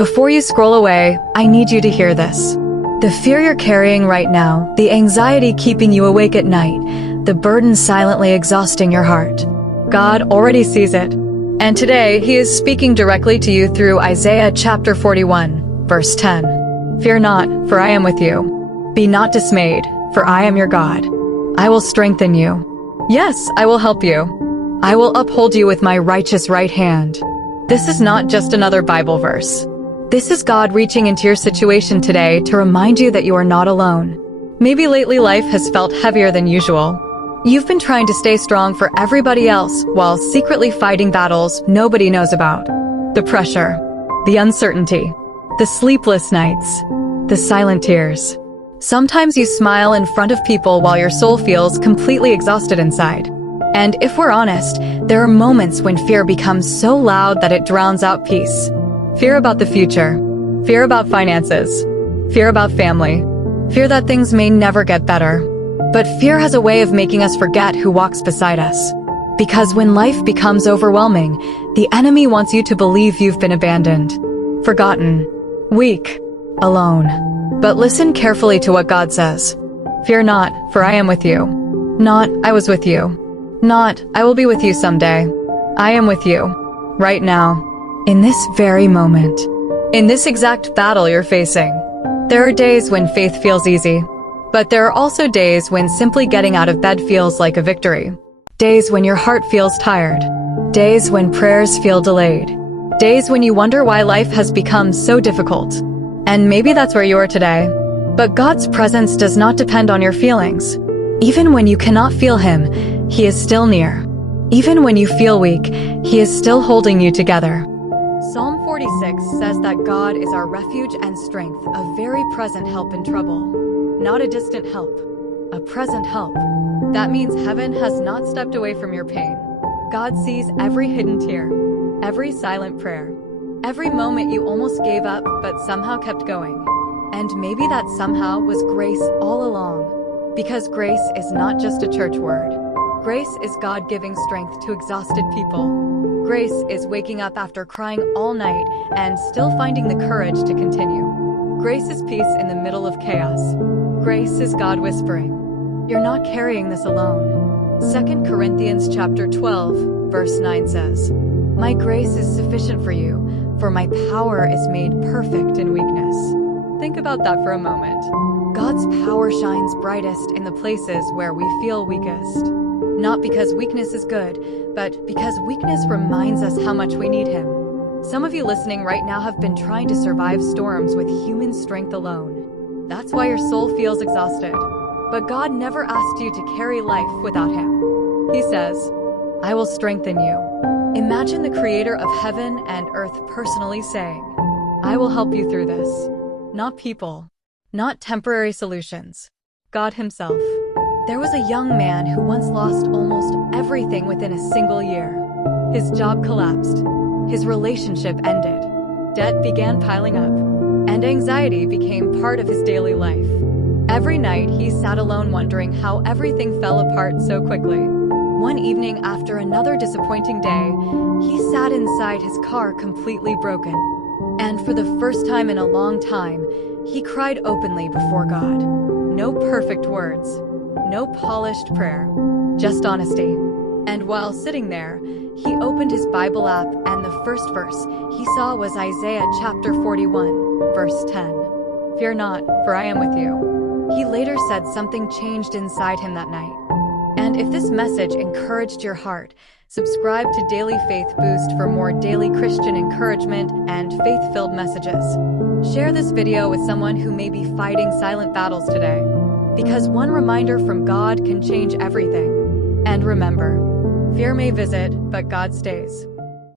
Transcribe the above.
Before you scroll away, I need you to hear this. The fear you're carrying right now, the anxiety keeping you awake at night, the burden silently exhausting your heart. God already sees it. And today, He is speaking directly to you through Isaiah chapter 41, verse 10. Fear not, for I am with you. Be not dismayed, for I am your God. I will strengthen you. Yes, I will help you. I will uphold you with my righteous right hand. This is not just another Bible verse. This is God reaching into your situation today to remind you that you are not alone. Maybe lately life has felt heavier than usual. You've been trying to stay strong for everybody else while secretly fighting battles nobody knows about. The pressure, the uncertainty, the sleepless nights, the silent tears. Sometimes you smile in front of people while your soul feels completely exhausted inside. And if we're honest, there are moments when fear becomes so loud that it drowns out peace. Fear about the future, fear about finances, fear about family, fear that things may never get better. But fear has a way of making us forget who walks beside us. Because when life becomes overwhelming, the enemy wants you to believe you've been abandoned, forgotten, weak, alone. But listen carefully to what God says. Fear not, for I am with you. Not, I was with you. Not, I will be with you someday. I am with you. Right now. In this very moment. In this exact battle you're facing. There are days when faith feels easy. But there are also days when simply getting out of bed feels like a victory. Days when your heart feels tired. Days when prayers feel delayed. Days when you wonder why life has become so difficult. And maybe that's where you are today. But God's presence does not depend on your feelings. Even when you cannot feel Him, He is still near. Even when you feel weak, He is still holding you together. Psalm 46 says that God is our refuge and strength, a very present help in trouble. Not a distant help, a present help. That means heaven has not stepped away from your pain. God sees every hidden tear, every silent prayer, every moment you almost gave up but somehow kept going. And maybe that somehow was grace all along. Because grace is not just a church word. Grace is God giving strength to exhausted people. Grace is waking up after crying all night and still finding the courage to continue. Grace is peace in the middle of chaos. Grace is God whispering, "You're not carrying this alone." 2 Corinthians chapter 12, verse 9 says, "My grace is sufficient for you, for my power is made perfect in weakness." Think about that for a moment. God's power shines brightest in the places where we feel weakest. Not because weakness is good, but because weakness reminds us how much we need Him. Some of you listening right now have been trying to survive storms with human strength alone. That's why your soul feels exhausted. But God never asked you to carry life without Him. He says, "I will strengthen you." Imagine the Creator of heaven and earth personally saying, "I will help you through this." Not people, not temporary solutions. God Himself. There was a young man who once lost almost everything within a single year. His job collapsed. His relationship ended. Debt began piling up. And anxiety became part of his daily life. Every night, he sat alone wondering how everything fell apart so quickly. One evening after another disappointing day, he sat inside his car completely broken. And for the first time in a long time, he cried openly before God. No perfect words, no polished prayer, just honesty. And while sitting there, he opened his Bible app and the first verse he saw was Isaiah chapter 41. Verse 10. Fear not, for I am with you. He later said something changed inside him that night. And if this message encouraged your heart, subscribe to Daily Faith Boost for more daily Christian encouragement and faith-filled messages. Share this video with someone who may be fighting silent battles today. Because one reminder from God can change everything. And remember, fear may visit, but God stays.